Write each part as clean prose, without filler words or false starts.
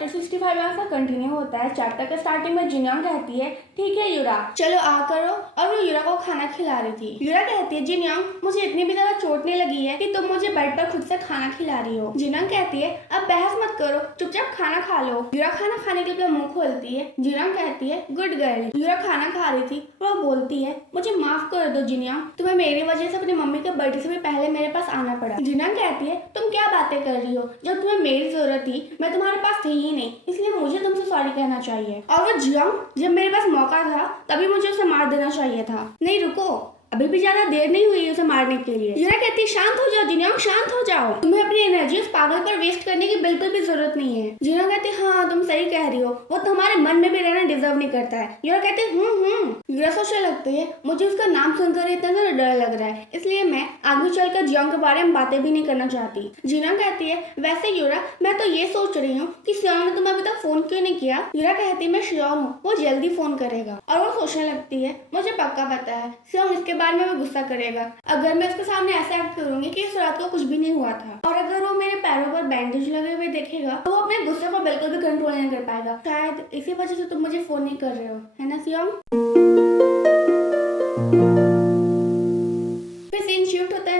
Chapter 65 यहाँ से continue होता है। चैप्टर के स्टार्टिंग में जिनयोंग कहती है ठीक है युरा चलो आ करो, और वो युरा को खाना खिला रही थी। युरा कहती है जिनयोंग मुझे इतनी भी ज्यादा चोट नहीं लगी है कि तुम मुझे बेड पर खुद से खाना खिला रही हो। जिनयोंग कहती है अब बहस मत करो, चुपचाप खाना खा लो। युरा खाना खाने के लिए मुंह खोलती है। जिनयोंग कहती है गुड गर्ल। युरा खाना खा रही थी, वो बोलती है मुझे माफ कर दो जिनयोंग, तुम्हें मेरी वजह से अपनी मम्मी के बर्थडे से भी पहले मेरे पास आना पड़ा। जिनयोंग कहती है तुम क्या बातें कर रही हो, जब तुम्हें मेरी जरूरत थी मैं तुम्हारे पास थी ही नहीं, इसलिए मुझे तुमसे सॉरी कहना चाहिए। और वो जियोंग जब मेरे पास मौका था तभी मुझे उसे मार देना चाहिए था। नहीं रुको, अभी भी ज्यादा देर नहीं हुई उसे मारने के लिए। युरा कहती है शांत हो जाओ जिनयोंग, शांत हो जाओ, तुम्हें अपनी एनर्जी उस पागल पर वेस्ट करने की बिल्कुल भी जरूरत नहीं है। जिनयोंग कहती है हाँ तुम सही कह रही हो, वो तुम्हारे मन में भी रहना डिजर्व नहीं करता है। युरा कहती है युरा सोचने लगती है मुझे उसका नाम सुनकर इतना ज्यादा डर लग रहा है, इसलिए मैं आगे चलकर जियोंग के बारे में बातें भी नहीं करना चाहती। जिनयोंग कहती है वैसे युरा मैं तो ये सोच रही हूँ कि सियोंग ने तुम्हें अभी तक फोन क्यों नहीं किया। युरा कहती है मैं श्योर हूँ वो जल्दी फोन करेगा। और वो सोचने लगती है मुझे पक्का पता है सियोंग इसके बारे में गुस्सा करेगा अगर मैं उसके सामने ऐसा एक्ट करूंगी कि इस रात को कुछ भी नहीं हुआ था। और अगर वो मेरे पैरों पर बैंडेज लगे हुए देखेगा तो वो अपने गुस्से को बिल्कुल भी कंट्रोल नहीं कर पाएगा। शायद इसी वजह से तुम मुझे फोन नहीं कर रहे हो, है ना सियोंग।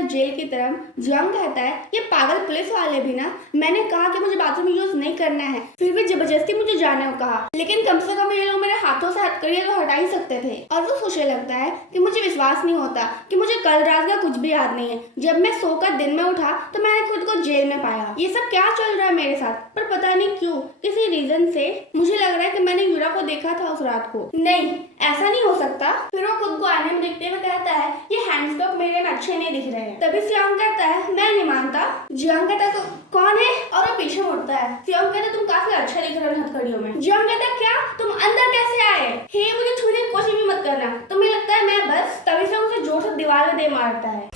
जेल की तरफ। जियोंग कहता है ये पागल पुलिस वाले भी ना, मैंने कहा कि मुझे बाथरूम यूज नहीं करना है, फिर भी जबरदस्ती मुझे जाने को कहा, लेकिन कम से कम ये लोग मेरे हाथों से हथकड़ियां तो हटा ही सकते थे। और वो सोचने लगता है कि मुझे विश्वास नहीं होता कि मुझे कल रात का कुछ भी याद नहीं है। जब मैं सोकर दिन में उठा तो मैंने खुद को जेल में पाया। ये सब क्या चल रहा है मेरे साथ, पर पता नहीं क्यों किसी रीजन से मुझे लग रहा है कि मैंने युरा को देखा था उस रात को। नहीं ऐसा नहीं हो सकता। फिर वो खुद को आने में देखते हुए कहता है ये हैंड्सकप मेरे में अच्छे नहीं दिख रहे हैं। तभी सियोंग कहता है मैं नहीं मानता। जियोंग कहता है कौन है, और वो पीछे मुड़ता है। सियोंग कहता है तुम काफी अच्छा दिख रहे हो हथकड़ियों में। जियोंग कहता है क्या तुम अंदर कैसे आए, हे मुझे छूने की कोशिश भी मत करना, तुम्हें लगता है मैं बस। तभी से उसे जोर से दीवार में दे मारता है।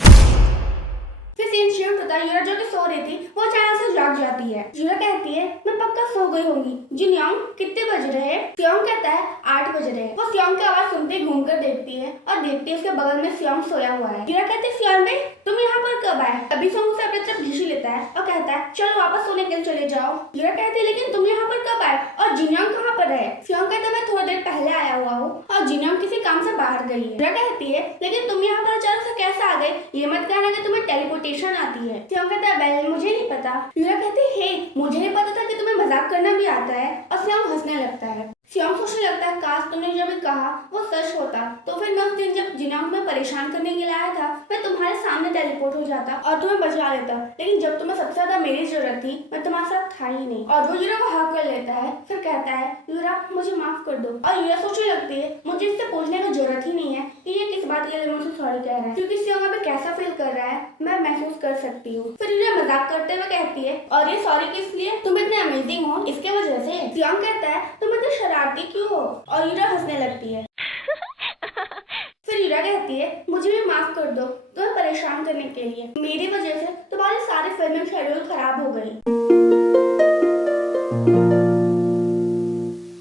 फिर सीन शिफ्ट होता है। युरा जो कि सो रही थी वो अचानक से जाग जाती है। युरा कहती है मैं पक्का सो गई होंगी। जिनयोंग कितने बज रहे हैं। सियोंग कहता है 8 बज रहे हैं। वो सियोंग की आवाज सुनते ही घूमकर देखती है और देखती है उसके बगल में सियोंग सोया हुआ है। युरा कहती है सियोंग भाई तुम यहाँ पर कब आए। तभी सियोंग उसे अपनी तरफ घिस लेता है और कहता है चलो वापस सोने के लिए चले जाओ। युरा कहती है लेकिन तुम यहाँ पर कब आए और जिनयोंग कहाँ पर है। सियोंग कहता है मैं थोड़ी देर पहले आया हुआ हूँ और जिनयोंग किसी काम से बाहर गई है। युरा कहती है लेकिन तुम यहाँ पर अचानक से कैसे आ गए, ये मत कहना कि तुम्हें टेलीपोर्टेशन आती है। सियोंग कहता है वेल मुझे नहीं पता। युरा कहती है हे मुझे नहीं पता था कि तुम्हें मजाक करना भी आता है। और सियोंग हंसने लगता है। सियोंग सोचने लगता है काश तुमने जो भी कहा वो सच होता तो फिर मैं उस दिन जब जिनयोंग में परेशान करने के लिए आया था मैं तुम्हारे सामने टेलीपोर्ट हो जाता और तुम्हें बचा लेता, लेकिन जब तुम्हें सबसे ज्यादा मेरी जरूरत थी मैं तुम्हारे साथ था ही नहीं। और वो युरा को हक कर लेता है, फिर कहता है युरा मुझे माफ कर दो। और युरा सोचने लगती है मुझे इससे पूछने की जरूरत ही नहीं है कि ये किस बात के लिए मुझसे सॉरी कह रहा है, क्योंकि सियोंग अभी कैसा फील कर रहा है मैं महसूस कर सकती हूँ। फिर युरा मजाक करते हुए कहती है और ये सॉरी किस लिए, तुम इतने अमेजिंग हो इसके वजह से। सियोंग कहता है तुम इतने शरारती क्यों हो, और युरा हंसने लगती है। फिर युरा कहती है मुझे भी माफ कर दो तुम्हें परेशान करने के लिए, मेरी वजह से तुम्हारे सारे फिल्मिंग शेड्यूल खराब हो गई।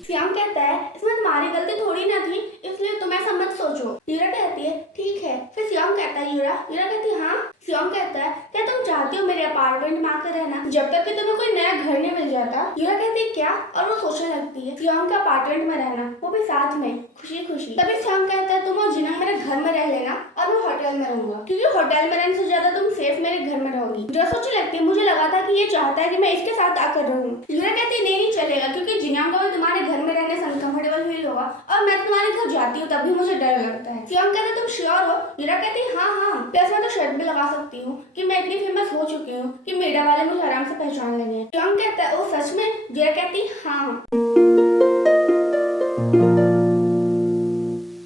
सियोंग कहता है इसमें तुम्हारी गलती थोड़ी ना थी, इसलिए तुम ऐसा मत सोचो। युरा कहती है ठीक है। फिर सियोंग कहता है युरा कहती है हाँ। सियोंग कहता है क्या तुम चाहती हो मेरे अपार्टमेंट में आकर रहना जब तक कि तुम्हें कोई नया घर नहीं मिल जाता। युरा कहती है क्या, और वो सोचने लगती है सियोंग के अपार्टमेंट में रहना, वो भी साथ में खुशी खुशी। तभी सियोंग कहता है तुम और जिनयोंग मेरे घर में रह लेना और मैं होटल में रहूंगा, क्योंकि होटल में रहने से ज्यादा तुम सेफ मेरे घर में रहोगी। युरा सोचने लगती है मुझे लगा था कि ये चाहता है कि मैं इसके साथ आकर रहूं। युरा कहती है नहीं चलेगा, क्योंकि जिनयोंग को भी तुम्हारे घर में रहने से अनकंफर्टेबल फील होगा और मैं तुम्हारे घर जाती हूँ तभी मुझे डर लगता है। सियोंग कहता है तुम श्योर हो। युरा कहती है हाँ। प्लस मैं तो शर्ट भी लगा सकती हूँ कि मैं इतनी फेमस हो चुकी हूँ कि मीडिया वाले मुझे आराम से पहचान लेंगे। सियोंग कहता है ओ सच में। युरा कहती हाँ।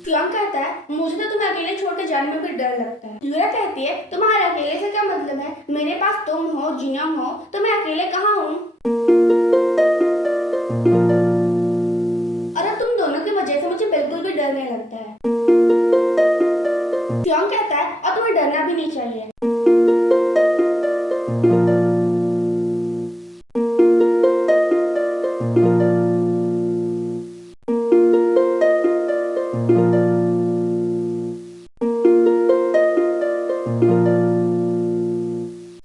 सियोंग कहता है मुझे तो तुम्हें अकेले छोड़ के जाने में भी डर लगता है। युरा कहती है तुम्हारे अकेले से क्या मतलब है, मेरे पास तुम हो जिनयोंग हो तो मैं अकेले कहाँ हूँ। और अब तुम दोनों की वजह से मुझे बिल्कुल भी डर नहीं लगता है। सियोंग कहता है और तुम्हें डरना भी नहीं चाहिए।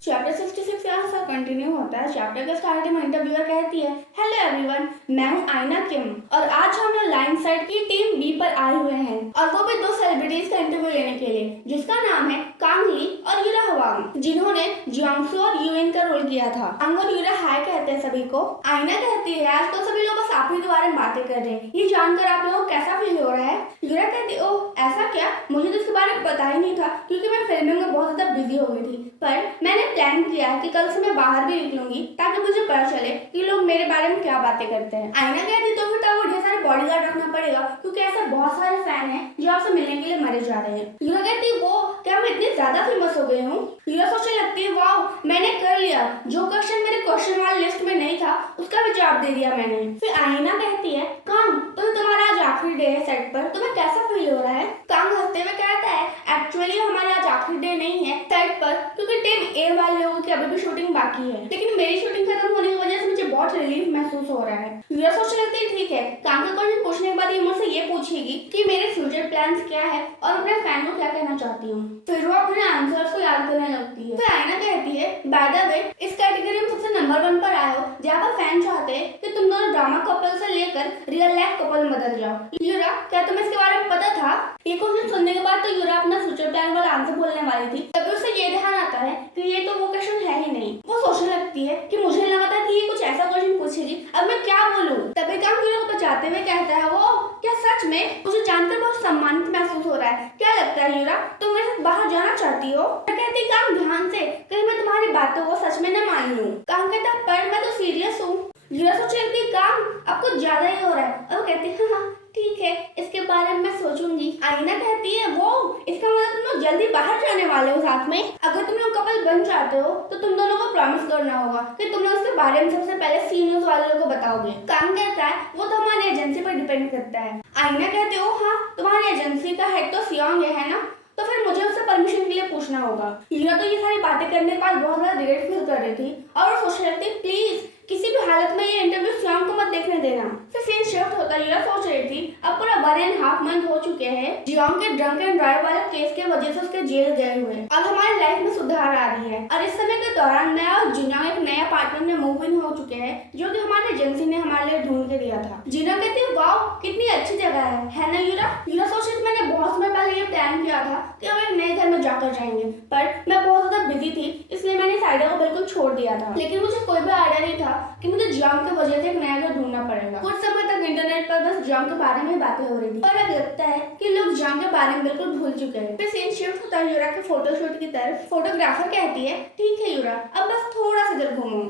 चैप्टर 66 यहाँ से कंटिन्यू होता है। चैप्टर के स्टार्टिंग में इंटरव्यूअर कहती है हेलो एवरीवन, मैं हूँ आयना किम और आज हम लोग लाइन साइड की टीम बी पर आए हुए हैं और वो भी 2 सेलिब्रिटीज का इंटरव्यू लेने के लिए, जिसका नाम है कांग ली और यूरा हवांग, जिन्होंने जियोंगसू और यूएन का रोल किया था। कांग और यूरा हाय कहते हैं सभी को। आयना कहती है आजकल सभी लोग बस आप ही के बारे में बातें कर रहे हैं, ये जानकर आप लोगों को कैसा फील हो रहा है? यूरा कहती है ओह ऐसा क्या, मुझे तो इसके बारे में पता ही नहीं था क्योंकि मैं फिल्मिंग में बहुत ज्यादा बिजी हो गई थी, पर मैंने प्लान किया है कि कल से मैं बाहर भी निकलूंगी ताकि मुझे पता चले कि लोग मेरे बारे में क्या बातें करते हैं। आयना कहती तो फिर तो ढेर सारे बॉडीगार्ड रखना पड़ेगा क्योंकि ऐसे बहुत सारे फैन हैं जो आपसे मिलने के लिए मरे जा रहे हैं। यूरा कहती वो क्या मैं इतनी ज्यादा फेमस हो गई हूँ? यूरा सोचने लगती है वाह मैंने कर लिया, जो क्वेश्चन मेरे क्वेश्चन वाली लिस्ट में नहीं था उसका भी जवाब दे दिया मैंने। फिर आयना कहती है कांग तो तुम्हारा आज आखिरी डे है सेट पर, तुम्हें कैसा फील हो रहा है? कांग हंसते हुए कहता है एक्चुअली हमारा आज आखिरी डे नहीं है सेट पर क्योंकि टीम ए वाले लोगों की अभी भी शूटिंग बाकी है, लेकिन मेरी शूटिंग खत्म होने की वजह से मुझे बहुत रिलीफ महसूस हो रहा है। यूरा सोचने लगती है ठीक है, कांग का क्वेश्चन पूछने के बाद ये मुझसे ये पूछेगी कि मेरे फ्यूचर प्लान्स क्या है और अपने फैन को क्या कहना चाहती हूँ। फिर वो अपने आंसर्स को याद करने लगती है। फिर आयना कहती है बाय द वे इस कैटेगरी में सबसे नंबर 1 पर आए हो जहाँ पर फैन चाहते हैं कि तुम दोनों ड्रामा कपल से लेकर रियल लाइफ कपल में बदल जाओ। यूरा क्या तुम्हें इसके बारे में पता था? ये क्वेश्चन सुनने के बाद तो यूरा अपना फ्यूचर प्लान वाला आंसर बोलने वाली थी, तभी उसे ये ध्यान आता है कि ये तो वो क्वेश्चन है ही नहीं। वो सोचने लगती है कि मुझे लगा था कि ये कुछ ऐसा क्वेश्चन पूछेगी, अब मैं क्या बोलूं? तभी कांग यूरा को बचाते हुए कहता है वो क्या सच में? मुझे जानकर बहुत सम्मानित महसूस हो रहा है। क्या लगता है यूरा तुम मेरे साथ बाहर जाना चाहती हो? कहती कांग ध्यान से कहीं मैं तुम्हारी बातों को सच में न मान लूं। कांग कहता पर मैं तो सीरियस हूँ। यूरा सोचने लगती कांग अब कुछ ज्यादा ही हो रहा है और वो कहती हाँ ठीक है इसके बारे में मैं सोचूंगी। आयना कहती है वो इसका मतलब तुम लोग जल्दी बाहर जाने वाले हो साथ में? अगर तुम लोग कपल बन जाते हो तो तुम दोनों को प्रॉमिस करना होगा कि तुम लोग उसके बारे में सबसे पहले सीनियर्स वाले लोगों को बताओगे। कांग कहता है वो तो हमारी एजेंसी पर डिपेंड करता है। आयना कहते हो हाँ तुम्हारी एजेंसी का हेड तो सियोंग है ना, तो फिर मुझे उससे परमिशन के लिए पूछना होगा। यूरा तो ये सारी बातें करने के बाद बहुत ज्यादा रिग्रेट फील कर रही थी और वो सोच रही थी प्लीज किसी भी हालत में ये इंटरव्यू सियोंग को मत देखने देना। फिर सीन शिफ्ट होता यूरा सोच रही थी अब पूरा 1.5 मंथ हो चुके हैं जियोंग के ड्रंक एंड ड्राइव वाले केस के वजह से उसके जेल गए हुए और हमारी लाइफ में सुधार आ रही है और इस समय के दौरान मैं और जियोंग एक नया पार्टनर में मूव इन हो चुके हैं जो कि हमारी एजेंसी ने हमारे लिए ढूंढ के दिया था। जियोंग कहती है वाओ कितनी अच्छी जगह है ना यूरा? यूरा सोच रही थी मैंने बहुत समय पहले ये प्लान किया था कि हम एक नए घर में जाकर जाएंगे, पर मैं बहुत ज्यादा बिजी थी इसलिए मैंने इस आइडिया को बिल्कुल छोड़ दिया था, लेकिन मुझे कोई भी आइडिया नहीं था कि मुझे जियोंग की वजह से एक नया घर ढूंढना पड़ेगा। कुछ समय तक इंटरनेट पर बस जियोंग के बारे में बातें हो रही थी और अब लगता है कि लोग जियोंग के बारे में बिल्कुल भूल चुके हैं। फिर सीन शिफ्ट होता है यूरा के फोटोशूट की तरफ। फोटोग्राफर कहती है ठीक है यूरा अब बस थोड़ा सा इधर घूमो।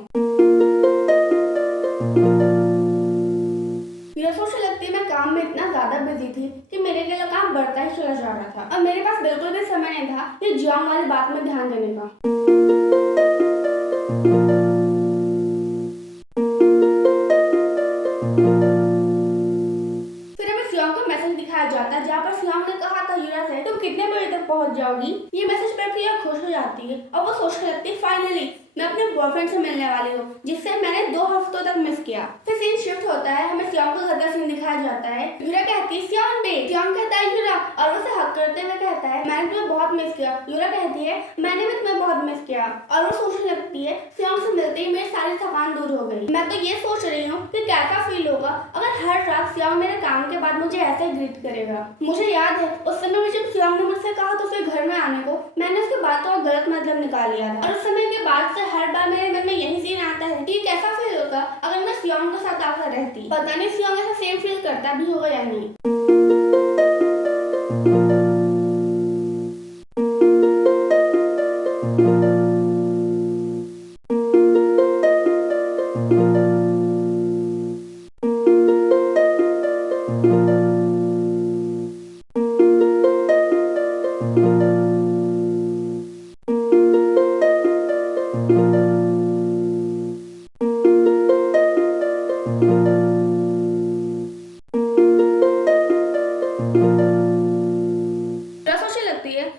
यूरा सोचने लगती है मैं काम में इतना ज्यादा बिजी थी कि मेरे लिए काम बढ़ता ही चला जा रहा था और मेरे पास बिल्कुल भी समय नहीं था ये जियोंग वाली बात में ध्यान देने का। जाता है जहाँ पर सियोंग ने कहा था यूरा से तुम कितने बजे तक पहुंच जाओगी। ये मैसेज पढ़कर यूरा खुश हो जाती है और वो सोचने लगती है फाइनली मैं अपने बॉयफ्रेंड से मिलने वाली हूँ जिससे मैंने 2 हफ्तों तक मिस किया। फिर सीन शिफ्ट होता है, हमें सियोंग का घर का सीन दिखाया जाता है। यूरा कहती है सियोंग बे, सियोंग कहता है यूरा और उसे हक करते हुए कहता है मैंने तुम्हें बहुत मिस किया। यूरा कहती है मैंने भी तुम्हें बहुत मिस किया और वो सोचने लगती है सियोंग से मिलते ही मेरी सारी थकान दूर हो गई। मैं तो ये सोच रही हूँ कि कैसा फील होगा अगर हर रात सियोंग मेरे काम के बाद मुझे ऐसे ही ग्रीट करेगा। मुझे याद है उस समय जब सियोंग ने मुझसे कहा तो फिर घर में आने को मैंने उसकी बातों का गलत मतलब निकाल लिया था और उस समय के बाद हर बार मेरे मन में यही सीन आता है कि कैसा फील होगा अगर मैं सियोंग के साथ आकर रहती। पता नहीं सियोंग ऐसा सेम फील करता भी होगा या नहीं।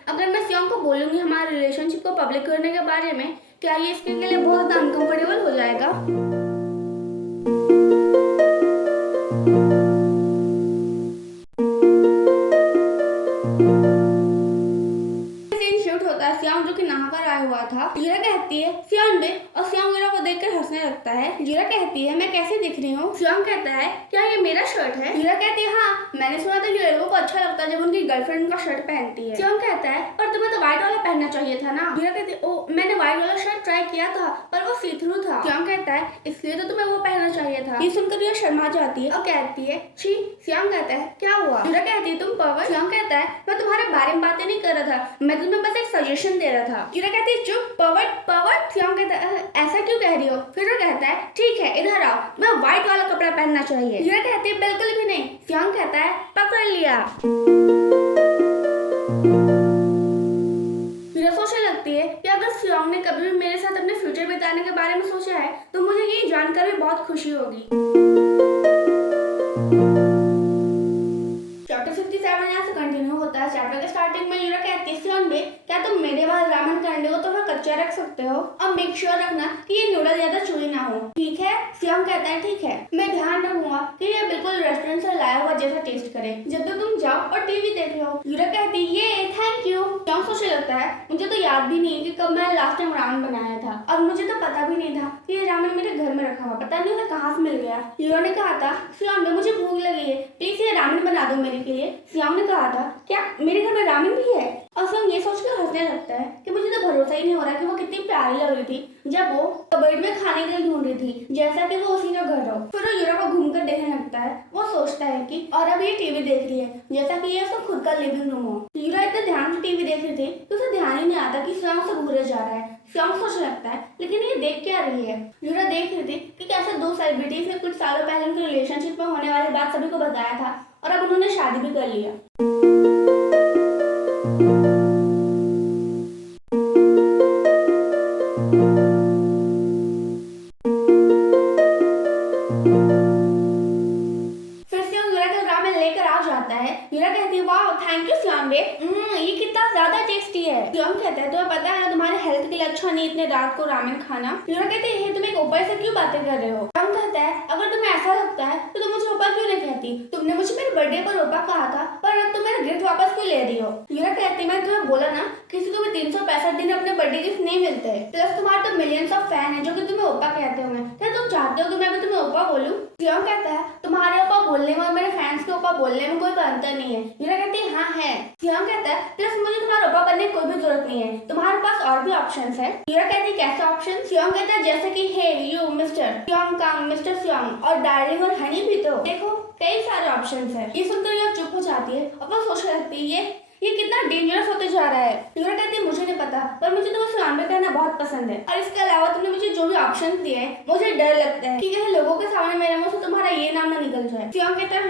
अगर मैं सियोंग को बोलूंगी हमारे रिलेशनशिप को पब्लिक करने के बारे में, क्या ये इसके लिए बहुत ज्यादा अनकंफर्टेबल हो जाएगा? सियोंग जो कि नहाकर आया हुआ था, यूरा कहती है सियोंग बे और सियोंग यूरा को देखकर हंसने लगता है। यूरा कहती है मैं कैसे दिख रही हूँ? सियोंग कहता है क्या ये मेरा शर्ट है? यूरा कहती है हाँ, मैंने सुना था कि लड़कों को अच्छा लगता है जब उनकी गर्लफ्रेंड उनका शर्ट पहनती है। सियोंग कहता है पर तुम्हें तो व्हाइट वाला पहनना चाहिए था ना। यूरा कहती है ओ मैंने व्हाइट वाला शर्ट ट्राई किया था पर वो सी थ्रू था। सियोंग कहता है इसलिए तो तुम्हें वो पहनना चाहिए था। ये सुनकर यूरा शर्मा जाती है और कहती है छी। सियोंग कहता है क्या हुआ? यूरा कहती है तुम पर्वर। सियोंग कहता है मैं तुम्हारे बारे में बातें नहीं कर रहा था, मैं तुम्हें बस एक सजेशन दे रहा था। यूरा कहती है चुप पर्वर। सियोंग कहता है ऐसा क्यों कह रही हो? फिर वो कहता है ठीक है इधर आओ, मैं व्हाइट वाला कपड़ा पहनना चाहिए। यूरा कहती है बिल्कुल भी नहीं। सियोंग कहता है पकड़ लिया। यूरा सोचने लगती है कि अगर सियोंग ने कभी भी मेरे साथ अपने फ्यूचर बिताने के बारे में सोचा है तो मुझे ये जानकर भी बहुत खुशी होगी। चैप्टर 57 यहाँ से कंटिन्यू होता है। चैप्टर के स्टार्टिंग में यूरा कहती है सियोंग बे क्या तुम मेरे बाद रामेन के अंडे को तो कच्चा रख सकते हो और मेक श्योर रखना कि ये नूडल ज्यादा चूई ना हो, ठीक है? सियोंग कहता है ठीक है, मैं ध्यान रखूंगा कि ये बिल्कुल रेस्टोरेंट से लाया हुआ जैसा टेस्ट करे जब तक तुम जाओ और टीवी देख लो। यूरा कहती है ये थैंक यू। सियोंग सोचने लगता है मुझे तो याद भी नहीं है कि कब मैंने लास्ट टाइम रामेन बनाया था और मुझे तो पता भी नहीं था कि ये रामेन मेरे घर में रखा हुआ, पता नहीं उसे कहाँ से मिल गया। यूरा ने कहा था सियोंग मुझे भूख लगी है, प्लीज ये रामेन बना दो मेरे के लिए। सियोंग ने कहा था क्या मेरे घर में रामेन भी है? और सियोंग ये सोचकर हंसने लगता है कि मुझे तो भरोसा ही नहीं हो रहा कि वो कितनी प्यारी लग रही थी जब वो कबर्ड में खाने के लिए ढूंढ रही थी जैसा कि वो उसी का घर हो। फिर वो यूरा को घूमकर देखने लगता है। वो सोचता है कि और अब ये टीवी देख रही है जैसा कि ये उसका खुद का लिविंग रूम हो। यूरा इतने ध्यान से टीवी देख रही थी कि उसे ध्यान ही नहीं आता कि सियोंग से घूरे जा रहा है। सियोंग सोचने लगता है लेकिन ये देख क्या रही है? यूरा देख रही थी कि कैसे दो सेलिब्रिटीज ने कुछ सालों पहले उनके रिलेशनशिप में होने वाली बात सभी को बताया था और अब उन्होंने शादी भी कर लिया। यूरा कहती है वाह थैंक यू सियोंग बे, ये कितना ज्यादा टेस्टी है। सियोंग कहता है तुम्हें पता है तुम्हारे हेल्थ के लिए अच्छा नहीं इतने रात को रामेन खाना। यूरा कहती है तुम एक ऊपर से क्यों बातें कर रहे हो? सियोंग कहता है अगर तुम्हें ऐसा लगता है तो तुम मुझे ओपा क्यों नहीं कहती? तुमने मुझे मेरे बर्थडे पर ओपा कहा था पर अब तुम मेरा गिफ्ट वापस क्यों ले रही हो? यूरा कहती है मैं तुम्हें बोला ना किसी को भी 365 दिन अपने बर्थडे गिफ्ट नहीं मिलते, प्लस तुम्हारे तो मिलियंस ऑफ फैन है जो कि तुम्हें ओपा कहते होंगे, क्या तुम चाहते हो कि मैं भी तुम्हें ओपा बोलूं? सियोंग कहता है तुम्हारे ओपा बोलने में और मेरे फैंस के ओपा बोलने में कोई अंतर नहीं है। यूरा कहती है हाँ है। सियोंग कहता है प्लस मुझे तुम्हारा ओपा बनने की कोई भी जरूरत नहीं है, तुम्हारे पास और भी ऑप्शंस है। यूरा कहती है कैसे ऑप्शन? सियोंग कहता है जैसे कि hey you mister Seong Kang, mister Seong और डार्लिंग और हनी भी तो देखो कई सारे ऑप्शंस है। ये सुनकर यूरा चुप हो जाती है और वो सोचने लगती है ये कितना डेंजरस होते जा रहा है। यूरा कहती है मुझे नहीं पता पर मुझे तुम्हें सियोंग बे कहना बहुत पसंद है और इसके अलावा तुमने मुझे जो भी ऑप्शन दिए हैं मुझे डर लगता है कि कहीं लोगों के सामने मेरे मुंह से तुम्हारा ये नाम ना निकल जाए। सियोंग कहता है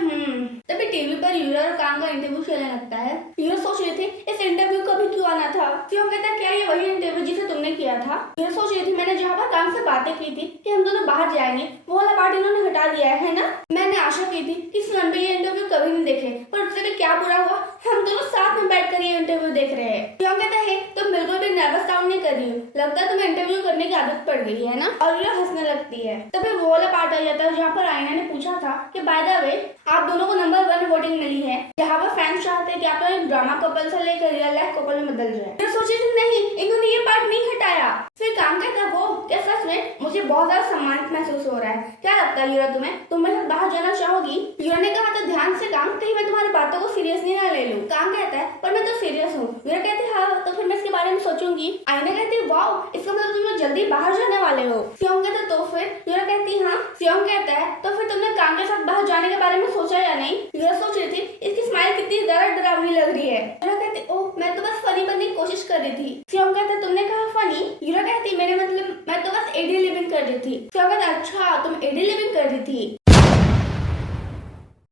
तभी टीवी पर यूरा और कांग का इंटरव्यू चलने लगता है। यूरा सोच रही थी इस इंटरव्यू को भी क्यों आना था। सियोंग कहता है क्या ये वही इंटरव्यू जिसे तुमने किया था? यूरा सोच रही थी मैंने जहाँ पर कांग से बातें की थी कि हम दोनों बाहर जाएंगे वो वाला पार्ट इन्होंने हटा दिया है ना। मैंने आशा की थी कि सियोंग बे ये इंटरव्यू कभी नहीं देखे पर उससे भी क्या बुरा हुआ, हम दोनों साथ में बैठ कर ये इंटरव्यू देख रहे हैं। सियोंग कहता है तुम बिल्कुल भी नर्वस साउंड नहीं कर रही हो, लगता है तुम्हें इंटरव्यू करने की आदत पड़ गई है ना। और यूरा हंसने लगती है। तभी वो वाला पार्ट आ जाता है जहाँ पर आयना ने पूछा था कि बाय द वे आप दोनों को नंबर 1 वोटिंग मिली है, जहाँ पर फैंस चाहते हैं कि आप एक ड्रामा कपल से लेकर रियल लाइफ कपल में बदल जाए। मैं सोची थी नहीं इन्होंने ये पार्ट नहीं हटाया। फिर काम कहता वो क्या सच में मुझे बहुत ज्यादा सम्मानित महसूस हो रहा है। क्या लगता है यूरा तुम्हें, तुम मेरे साथ बाहर जाना चाहोगी? यूरा ने कहा था ध्यान से काम, कहीं मैं तुम्हारी बातों को सीरियसली ना ले लूं। काम कहता है पर मैं तो सीरियस हूँ। यूरा कहती है हाँ तो फिर मैं इसके बारे में सोचूंगी। आईना कहती है वाओ इसका मतलब तुम जल्दी बाहर जाने वाले हो। सियोंग कहता तो फिर? यूरा कहती हाँ। सियोंग कहता है तो फिर तुमने काम के साथ बाहर जाने के बारे में सोचा या नहीं? यूरा सोच रही थी इसकी स्माइल कितनी ज्यादा डरावनी लग रही है। यूरा कहती ओह मैं तो बस फनी बनने की कोशिश कर रही थी। सियोंग कहता तुमने कहा फनी? यूरा कहती मेरे मतलब मैं तो बस एडी लिविंग कर रही थी। सियोंग कहता अच्छा तुम एडी लिविंग कर रही थी।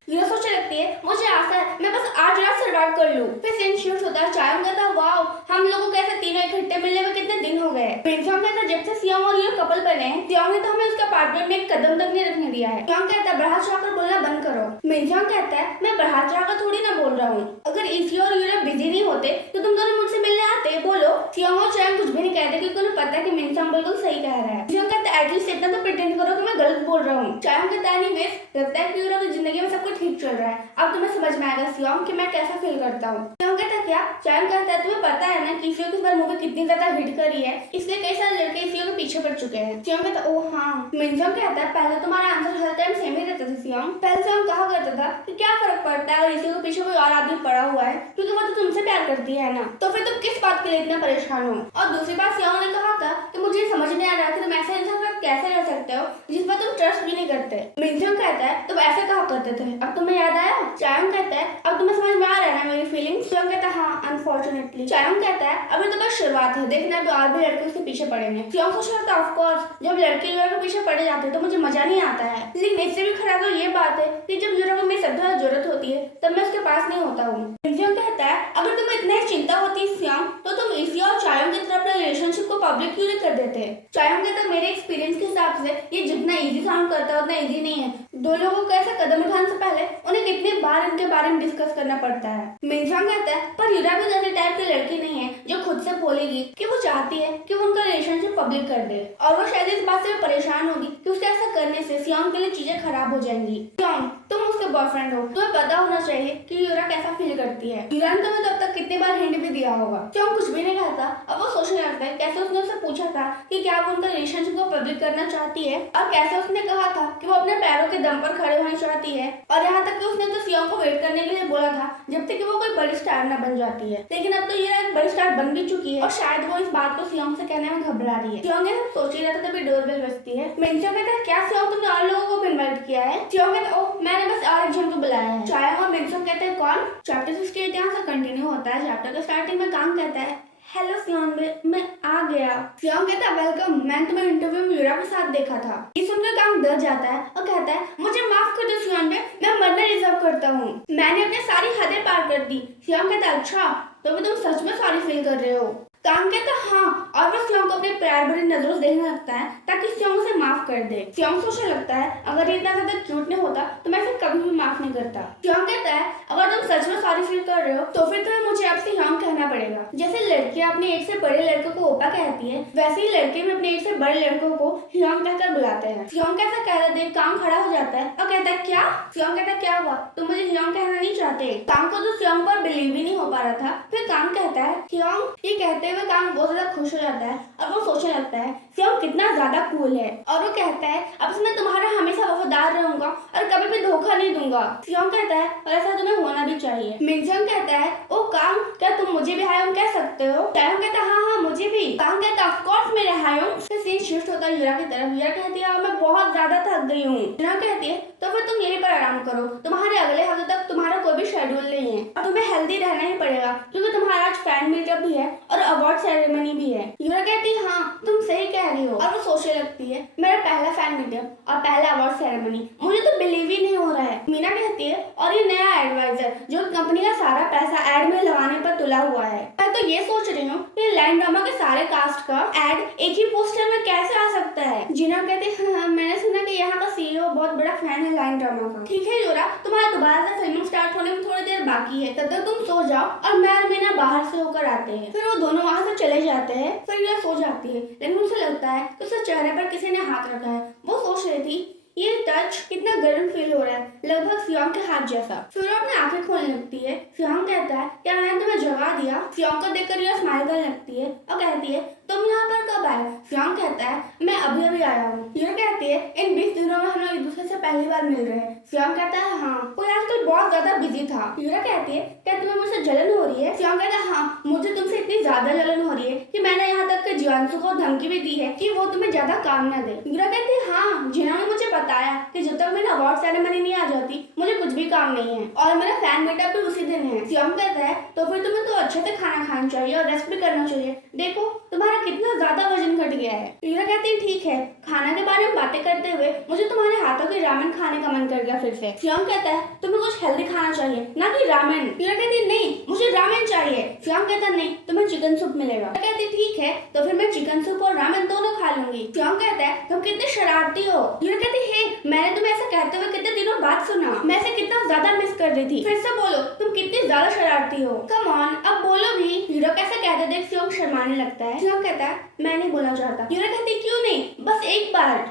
यूरा सोचने लगती है मुझे आशा है मैं बस आज रात सर्वाइव कर लूं। फिर सीन शिफ्ट होता है। चायोंग कहता वाओ हम लोगों को ऐसे तीनों इकट्ठे मिलने में कितने दिन हो गए। मिनसोंग कहता जब से सियोंग और यूरा कपल बने हैं सियोंग ने तो हमें उसका अपार्टमेंट में एक कदम तक नहीं रखने दिया है। सियोंग कहता बढ़ा चढ़ाकर बोलना बंद करो। मिनसोंग कहता है मैं बढ़ा चढ़ाकर थोड़ी ना बोल रहा हूँ, अगर ईसी और यूरा बिजी नहीं होते तो तुम दोनों मुझसे मिलने आते। बोलो। सियोंग और चायोंग कुछ भी नहीं कहते क्योंकि उन्हें पता है कि मिनसोंग बिल्कुल सही कह रहा है। सियोंग कहता एटलीस्ट इतना तो प्रिटेंड करो कि मैं गलत बोल रहा हूँ। चायोंग कहता एनीवेज लगता है कि यूरा की जिंदगी में सब कुछ ठीक चल रहा है, अब तुम्हें समझ में आएगा सियोंग कि मैं कैसा फील करता हूँ। सियोंग कहता क्या? चायन कहता है तुम्हें पता है ना कि इस बार मूवी कितनी ज्यादा हिट करी है, इसलिए कई सारे लड़के इस के पीछे पड़ चुके हैं। सियोंग कहता है ओह हाँ। मिनजोंग कहता है पहले तुम्हारा आंसर हर टाइम सेम ही रहता था सियोंग। पहले सियोंग कहा करता था कि क्या फर्क पड़ता है अगर इसी के पीछे कोई और आदमी पड़ा हुआ है, क्योंकि वो तो तुमसे प्यार करती है ना, तो फिर तुम किस बात के लिए इतना परेशान हो। और दूसरी बात सियोंग ने कहा था कि मुझे समझ नहीं आ रहा कि तुम ऐसे इंसान के साथ कैसे रह सकते हो जिस पर तुम ट्रस्ट भी नहीं करते। मिनजोंग कहता है तुम ऐसे कहा करते थे, अब तुम्हें याद आया? चायोंग कहता है अब तुम्हें समझ में आ रहा है ना मेरी फीलिंग्स? सियोंग कहता है हाँ अनफॉर्चुनेटली। चायोंग कहता है अभी तो बस शुरुआत है, देखना अभी और भी लड़के उसके पीछे पड़ेंगे। सियोंग को सोचता ऑफ कोर्स जब लड़के यूरा के पीछे पड़े जाते हैं तो मुझे मजा नहीं आता है, लेकिन इससे भी खराब तो ये बात है कि जब यूरा को मेरी सबसे जरूरत होती है तब मैं उसके पास नहीं होता हूँ। सियोंग कहता है अगर तुम्हें इतना ही चिंता होती है सियोंग तो तुम इसी और चायोंग की तरह अपने रिलेशनशिप को पब्लिक क्यों नहीं कर देते? चायोंग कहता है मेरे एक्सपीरियंस के हिसाब से ये जितना इजी साउंड करता है उतना इजी नहीं है। दो लोगों को ऐसा कदम उठाने से पहले उन्हें कितने बार इनके बारे में डिस्कस करना पड़ता है। मिनजोंग कहता है पर यूरा भी जैसे टाइप की लड़की नहीं है जो खुद से बोलेगी कि वो चाहती है कि वो उनका रिलेशनशिप पब्लिक कर दे, और वो शायद इस बात से परेशान होगी कि उसके ऐसा करने से सियोंग के लिए चीजें खराब हो जाएंगी। सियोंग तुम उसके बॉयफ्रेंड हो, तुम्हें पता होना चाहिए कि यूरा कैसा फील करती है। यूरा ने तुम्हें तब तक कितने बार हिंट भी दिया होगा। सियोंग कुछ भी नहीं कहता। अब वो सोचने लगता है कैसे उसने उससे पूछा था कि क्या वो उनका रिलेशनशिप को पब्लिक करना चाहती है, और कैसे उसने कहा था कि वो अपने पैरों के दम पर खड़े होना चाहती है, और यहाँ तक कि उसने तो सियोंग को वेट करने के लिए बोला था जब तक कि वो कोई बड़ी स्टार न बन जाती है। लेकिन अब तो यूरा एक बड़ी स्टार बन भी चुकी है और शायद वो इस बात को सियोंग से कहने में घबरा रही है। सियोंग ये सब सोच ही रहता तभी डोरबेल बजती है। मिनजोंग कहता है क्या सियोंग तुमने और लोगों को भी इनवाइट किया है? सियोंग कहता है ओह मैंने बस और एक जन को बुलाया है। चायोंग और मिनजोंग कहते हैं कौन? चैप्टर 68 यहाँ से कंटिन्यू होता है। चैप्टर के स्टार्टिंग में कांग कहता है हेलो सियोंग मैं आ गया। सियोंग कहता है वेलकम, मैंने तुम्हें इंटरव्यू में यूरा के साथ देखा था। ये सुनकर कांग डर जाता है और कहता है मुझे माफ कर दो सियोंग, मैं मरना डिजर्व करता हूँ, मैंने अपनी सारी हदें पार कर दी। सियोंग कहता है अच्छा तो तुम सच में सॉरी फील कर रहे हो? कांग कहता है हाँ, और वो सियोंग को अपने प्यार भरी नजरों से देखने लगता है ताकि सियोंग उसे माफ कर दे। सियोंग सोचने लगता है अगर ये इतना ज्यादा क्यूट नहीं होता तो मैं इसे कभी भी माफ नहीं करता। सियोंग कहता है अगर तुम सच में सॉरी फील कर रहे हो तो फिर तुम्हें मुझे आपसे ह्योंग कहना पड़ेगा। जैसे लड़कियां अपने एक से बड़े लड़कों को ओपा कहती है, वैसे ही लड़के भी अपने एक से बड़े लड़कों को ह्योंग कहकर बुलाते हैं। सियोंग कैसा कहता देख कांग खड़ा हो जाता है और कहता है क्या? सियोंग कहता है क्या हुआ, तुम मुझे ह्योंग कहना नहीं चाहते? कांग को तो सियोंग पर बिलीव ही नहीं हो पा रहा था। फिर कांग कहता है ह्योंग, ये कहते हुए कांग बहुत ज्यादा खुश हो जाता है और वो सोचने लगता है सियोंग कितना ज्यादा कूल है, और वो कहता है अब से मैं तुम्हारा हमेशा वफादार रहूंगा और कभी भी धोखा नहीं दूंगा। सियोंग कहता है और ऐसा तुम्हें होना भी चाहिए। मिनजोंग कहता है ओ कांग क्या तुम मुझे भी हायोंग कह सकते हो? चायोंग कहता है हाँ मुझे भी। कांग कहता है ऑफ कोर्स मेरे हायोंग। सीन शिफ्ट होता है यूरा की तरफ। यूरा कहती है मैं बहुत ज्यादा थक गई हूँ। यूरा कहती है तो फिर तुम यहीं पर आराम करो, तुम्हारे अगले हफ्ते तक तुम्हारा कोई भी शेड्यूल नहीं है और तुम्हें हेल्दी रहना ही पड़ेगा क्योंकि तुम्हारा आज फैन मीटअप भी है और अवार्ड सेरेमनी भी है। यूरा कहती है हाँ तुम सही कह रही हो, और वो सोचने लगती है मेरा पहला फैन मीटअप और पहला अवार्ड सेरेमनी, मुझे तो बिलीव ही नहीं हो रहा है। मीना कहती है और ये नया एडवाइजर जो कंपनी का सारा पैसा एड में लगाने पर तुला हुआ है। मैं तो ये सोच रही हूँ कि लाइन ड्रामा के सारे कास्ट का एड एक ही पोस्टर में कैसे आ सकता है। जीना कहते हैं हाँ, मैंने सुना कि यहाँ का सीईओ बहुत बड़ा फैन है लाइन ड्रामा का। ठीक है यूरा, तुम्हारा दोबारा से फिल्म स्टार्ट होने में थोड़ी देर बाकी है, तब तक तुम सो जाओ और मैं और मीना बाहर से होकर आते हैं। फिर वो दोनों वहाँ से चले जाते हैं। फिर यूरा सो जाती है, लेकिन उसे लगता है कि उसके चेहरे पर किसी ने हाथ रखा है। वो सोच रही थी ये टच कितना गर्म फील हो रहा है, लगभग सियोंग के हाथ जैसा। फिर वो अपनी आंखें खोलने लगती है। सियोंग कहता है क्या मैंने तुम्हें जगा दिया? सियोंग को देखकर यूरा स्माइल करने लगती है और कहती है तुम यहाँ पर कब आए? सियोंग कहता है मैं अभी अभी आया हूँ। यूरा कहती है इन 20 दिनों में हम लोग एक दूसरे से पहली बार मिल रहे हैं। सियोंग कहता है हाँ, कोई आजकल बहुत ज्यादा बिजी था। यूरा कहती है क्या तुम्हें मुझसे जलन हो रही है? सियोंग कहता है हाँ, मुझे तुमसे इतनी ज्यादा जलन हो रही है कि मैंने यहाँ तक कि जियांसु को धमकी भी दी है कि वो तुम्हें ज्यादा काम न दे। यूरा कहती है हाँ, जिन्होंने मुझे बताया कि जब तक मेरी अवार्ड सेरेमनी नहीं आ जाती मुझे कुछ भी काम नहीं है, और मेरा फैन मीटअप भी उसी दिन है। सियोंग कहता है तो फिर तुम्हें तो अच्छे से खाना खाना चाहिए और रेस्ट भी करना चाहिए, देखो तुम्हारा कितना ज्यादा वजन घट गया है। यूरा कहती है ठीक है, खाना के बारे में बातें करते हुए मुझे तुम्हारे हाथों की रामेन खाने का मन कर गया फिर से। सियोंग कहता है तुम्हें कुछ हेल्दी खाना चाहिए ना कि रामेन। यूरा कहती है नहीं मुझे रामेन चाहिए। सियोंग कहता है नहीं तुम्हें चिकन सूप मिलेगा। यूरा कहती है ठीक है तो फिर मैं चिकन सूप और रामेन दोनों खा लूंगी। सियोंग कहता है तुम कितने शरारती हो। यूरा कहती है मैंने तुम्हें ऐसा कहते हुए कितने दिनों बाद सुना, मैं इसे कितना ज्यादा मिस कर रही थी। फिर से बोलो तुम कितनी ज्यादा शरारती हो, कम ऑन अब बोलो भी। यूरा कैसे कहते देख सियोंग शर्माने लगता है। सियोंग कहता है मैं नहीं बोलना चाहता। यूरा कहती क्यों नहीं, बस एक बार।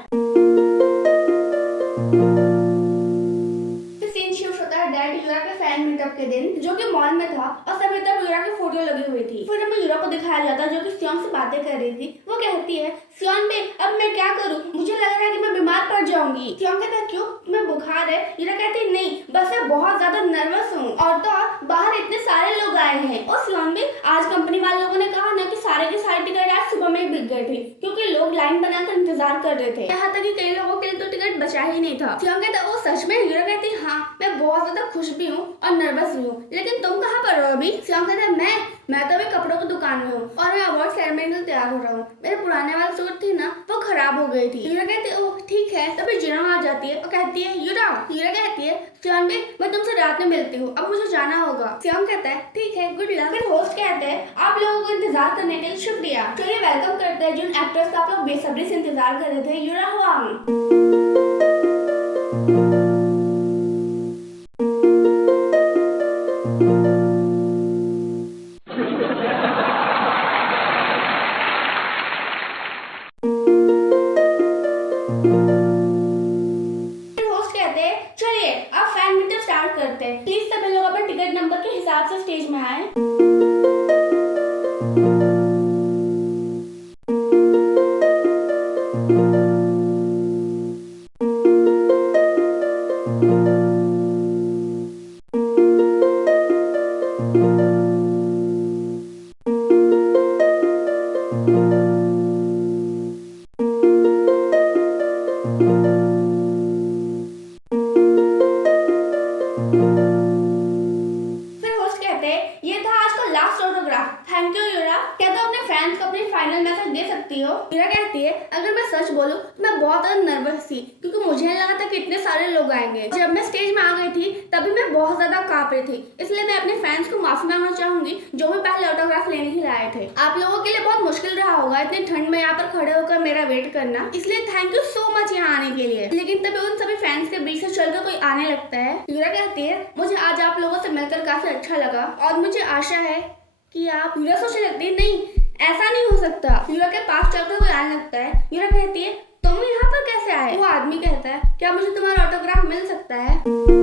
डैड यूरा के फैन मीटअप के दिन जो कि मॉल में था और सब तभी तक यूरा की फोटो लगी हुई थी। फिर हमें यूरा को दिखाया जाता जो कि सियोन से बातें कर रही थी। वो कहती है, सियोन बे अब मैं क्या करूँ, मुझे लग रहा है कि मैं बीमार पड़ जाऊंगी। सियोन कहता है क्यों, तुम्हें बुखार है? यूरा कहती है नहीं, बस मैं बहुत ज्यादा नर्वस हूँ और तो बाहर इतने सारे लोग आए हैं। और सियोन भी आज कंपनी वाले लोगों ने कहा ना कि सारे के सारे टिकट आज सुबह में ही बिक गए थे क्योंकि लोग लाइन बनाकर इंतजार कर रहे थे। यहाँ तक कि कई लोगों के लिए तो टिकट बचा ही नहीं था। सियोन कहता है, ओ सच में? यूरा कहती है हाँ, मैं बहुत ज्यादा खुश भी हूँ और नर्वस भी हूँ, लेकिन तुम कहाँ पर हो अभी? सियोन कहता है मैं तो अभी कपड़ों की दुकान में हूँ और मैं अवार्ड सेरेमनी के लिए तैयार हो रहा हूँ। मेरे पुराने वाले सूट थी ना, वो खराब हो गई थी। यूरा कहती है ओह ठीक है। तभी जिनों आ जाती है और कहती है यूरा कहती है सियोन भी मैं तुमसे रात में मिलती हूँ, अब मुझे जाना होगा। सियोन कहता है ठीक है, गुड लक। फिर होस्ट कहते हैं आप लोगों को इंतजार करने के लिए शुक्रिया। चलिए वेलकम करते हैं जिन एक्टर्स का आप लोग बेसब्री से इंतजार कर रहे थे, यूरा हुआंग। प्लीज सभी लोग अपने टिकट नंबर के हिसाब से स्टेज में आए। Thank you Yura. क्या तुम अपने फैंस को अपनी फाइनल मैसेज दे सकती हो? यूरा कहती है अगर मैं सच बोलूं तो मैं बहुत ज्यादा नर्वस थी क्योंकि मुझे नहीं लगा था कि इतने सारे लोग आएंगे। जब मैं स्टेज में आ गई थी तभी मैं बहुत ज्यादा कांप रही थी, इसलिए मैं अपने फैंस को माफी मांगना चाहूंगी जो भी पहले ऑटोग्राफ लेने के लिए आए थे। आप लोगों के लिए बहुत मुश्किल रहा होगा इतनी ठंड में यहाँ पर खड़े होकर मेरा वेट करना, इसलिए थैंक यू सो मच यहाँ आने के लिए। लेकिन तभी उन सभी फैंस के बीच से चलकर कोई आने लगता है। यूरा कहती है मुझे आज आप लोगों से मिलकर काफी अच्छा लगा और मुझे आशा है कि आप। यूरा सोचने लगती है नहीं ऐसा नहीं हो सकता। यूरा के पास चलकर कोई आने लगता है। यूरा कहती है तुम यहाँ पर कैसे आए? वो आदमी कहता है क्या मुझे तुम्हारा ऑटोग्राफ मिल सकता है?